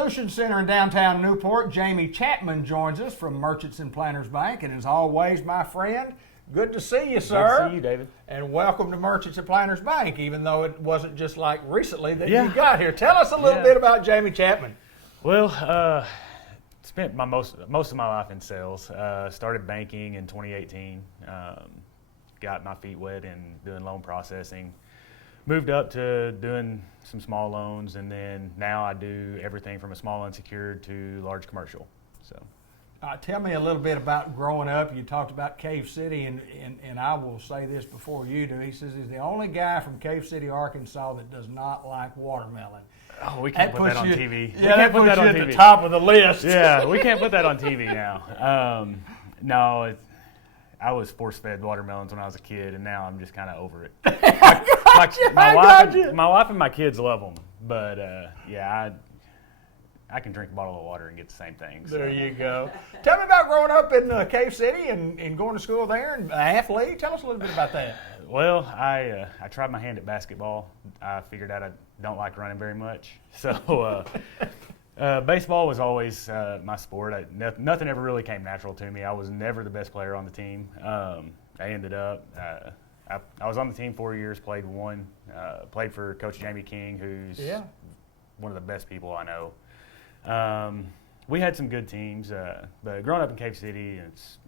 Solution Center in downtown Newport, Jamie Chapman joins us from Merchants and Planners Bank. And as always, my friend, good to see you, sir. Good to see you, David. And welcome to Merchants and Planners Bank, even though it wasn't just like recently that you got here. Tell us a little bit about Jamie Chapman. Well, spent most of my life in sales. Started banking in 2018. Got my feet wet in doing loan processing. Moved up to doing some small loans, and then now I do everything from a small unsecured to large commercial. So, tell me a little bit about growing up. You talked about Cave City, and I will say this before you do. He says he's the only guy from Cave City, Arkansas, that does not like watermelon. Oh, we can't put that on TV. Yeah, that puts you at the top of the list. Yeah, we can't put that on TV now. No, I was force-fed watermelons when I was a kid, and now I'm just kind of over it. My wife and my kids love them, but I can drink a bottle of water and get the same thing. So. There you go. Tell me about growing up in Cave City and going to school there and an athlete. Tell us a little bit about that. Well, I tried my hand at basketball. I figured out I don't like running very much, so baseball was always my sport. Nothing ever really came natural to me. I was never the best player on the team. I ended up. I was on the team 4 years, played one, played for Coach Jamie King, who's one of the best people I know. We had some good teams, but growing up in Cave City, it's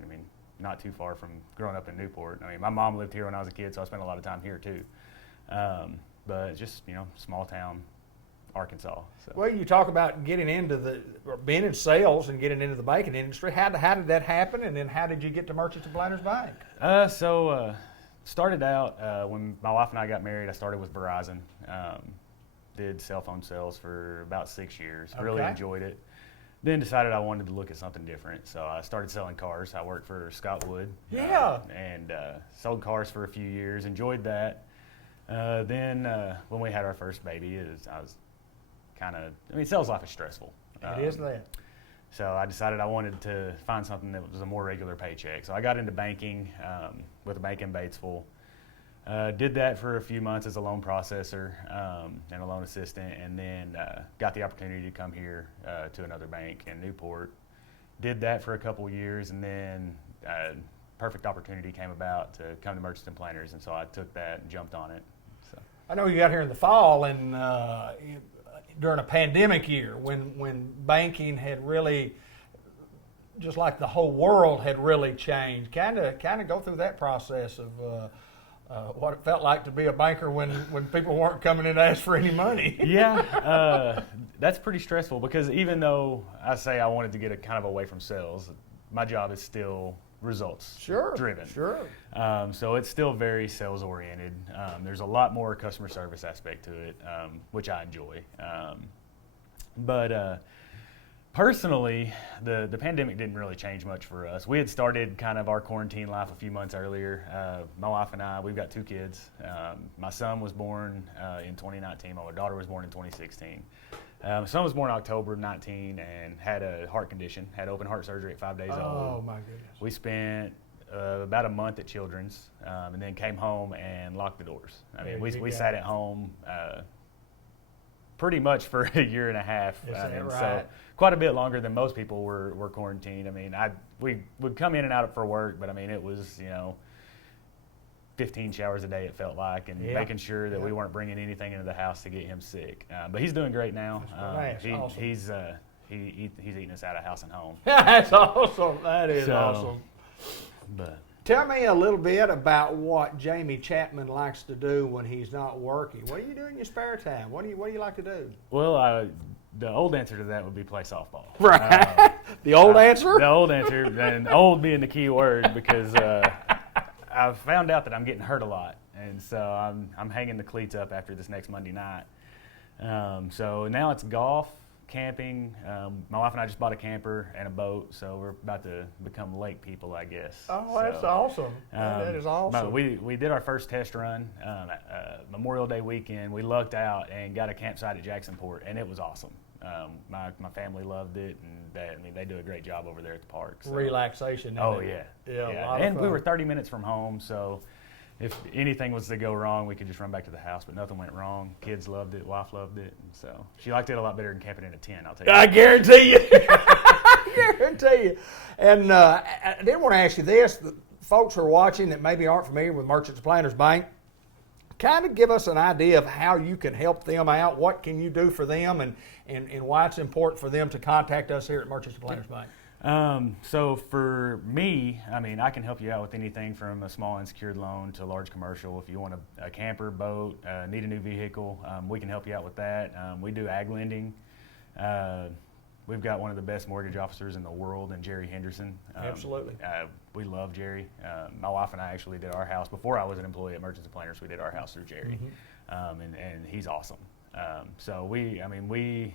not too far from growing up in Newport. My mom lived here when I was a kid, so I spent a lot of time here too. But just small town Arkansas. So. Well, you talk about getting into being in sales and getting into the banking industry. How did that happen, and then how did you get to Merchants and Planners Bank? Started out when my wife and I got married. I started with Verizon. Did cell phone sales for about 6 years. Okay. Really enjoyed it. Then decided I wanted to look at something different. So I started selling cars. I worked for Scott Wood. And sold cars for a few years. Enjoyed that. Then when we had our first baby, sales life is stressful. It is that. So I decided I wanted to find something that was a more regular paycheck. So I got into banking with a bank in Batesville. Did that for a few months as a loan processor and a loan assistant, and then got the opportunity to come here to another bank in Newport. Did that for a couple years, and then perfect opportunity came about to come to Merchants and Planners, and so I took that and jumped on it. So. I know you got here in the fall, and during a pandemic year when banking had really, just like the whole world had really changed. Kind of go through that process of what it felt like to be a banker when people weren't coming in to ask for any money. That's pretty stressful because even though I say I wanted to get kind of away from sales, my job is still results driven. Sure. So it's still very sales oriented. There's a lot more customer service aspect to it, which I enjoy. But personally, the pandemic didn't really change much for us. We had started kind of our quarantine life a few months earlier. My wife and I, we've got 2 kids. My son was born in 2019. My daughter was born in 2016. My son was born in October of 19 and had a heart condition, had open heart surgery at 5 days old. Oh, my goodness. We spent about a month at Children's and then came home and locked the doors. We sat at home pretty much for a year and a half. Is that right? So quite a bit longer than most people were quarantined. We would come in and out for work, but it was, 15 showers a day it felt like, and making sure that we weren't bringing anything into the house to get him sick. But he's doing great now. Awesome. He's eating us out of house and home. That's awesome. That is awesome. But tell me a little bit about what Jamie Chapman likes to do when he's not working. What do you do in your spare time? What do you like to do? Well, the old answer to that would be play softball. Right. The old answer? The old answer, and old being the key word, because I've found out that I'm getting hurt a lot, and so I'm hanging the cleats up after this next Monday night. So now it's golf, camping. My wife and I just bought a camper and a boat, so we're about to become lake people, I guess. Oh, that's awesome. That is awesome. We did our first test run Memorial Day weekend. We lucked out and got a campsite at Jacksonport, and it was awesome. My family loved it, and they do a great job over there at the park. So. Relaxation. Oh yeah. And we were 30 minutes from home, so if anything was to go wrong, we could just run back to the house. But nothing went wrong. Kids loved it. Wife loved it. So she liked it a lot better than camping in a tent, I'll tell you. I guarantee you. I guarantee you. And I did want to ask you this. The folks who are watching that maybe aren't familiar with Merchants and Planters Bank, kind of give us an idea of how you can help them out. What can you do for them, and why it's important for them to contact us here at Merchants and Planters Bank? So for me, I mean, I can help you out with anything from a small unsecured loan to large commercial. If you want a camper, boat, need a new vehicle, we can help you out with that. We do ag lending. We've got one of the best mortgage officers in the world, and Jerry Henderson. Absolutely. We love Jerry. My wife and I actually did our house before I was an employee at Merchants and Planters. We did our house through Jerry, and he's awesome. So we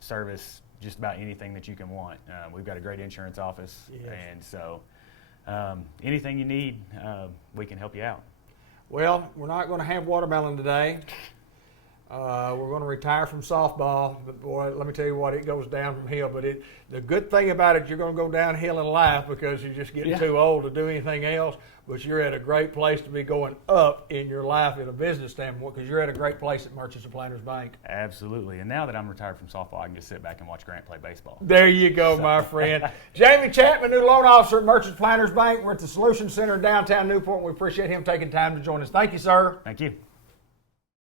service just about anything that you can want. We've got a great insurance office, Yes. and so anything you need, we can help you out. Well, we're not going to have watermelon today. We're going to retire from softball, but boy, let me tell you what, it goes down from hill. But the good thing about it, you're going to go downhill in life because you're just getting too old to do anything else. But you're at a great place to be going up in your life in a business standpoint, because you're at a great place at Merchants and Planters Bank. Absolutely. And now that I'm retired from softball, I can just sit back and watch Grant play baseball. There you go, my friend. Jamie Chapman, new loan officer at Merchants and Planters Bank. We're at the Solution Center in downtown Newport, and we appreciate him taking time to join us. Thank you, sir. Thank you.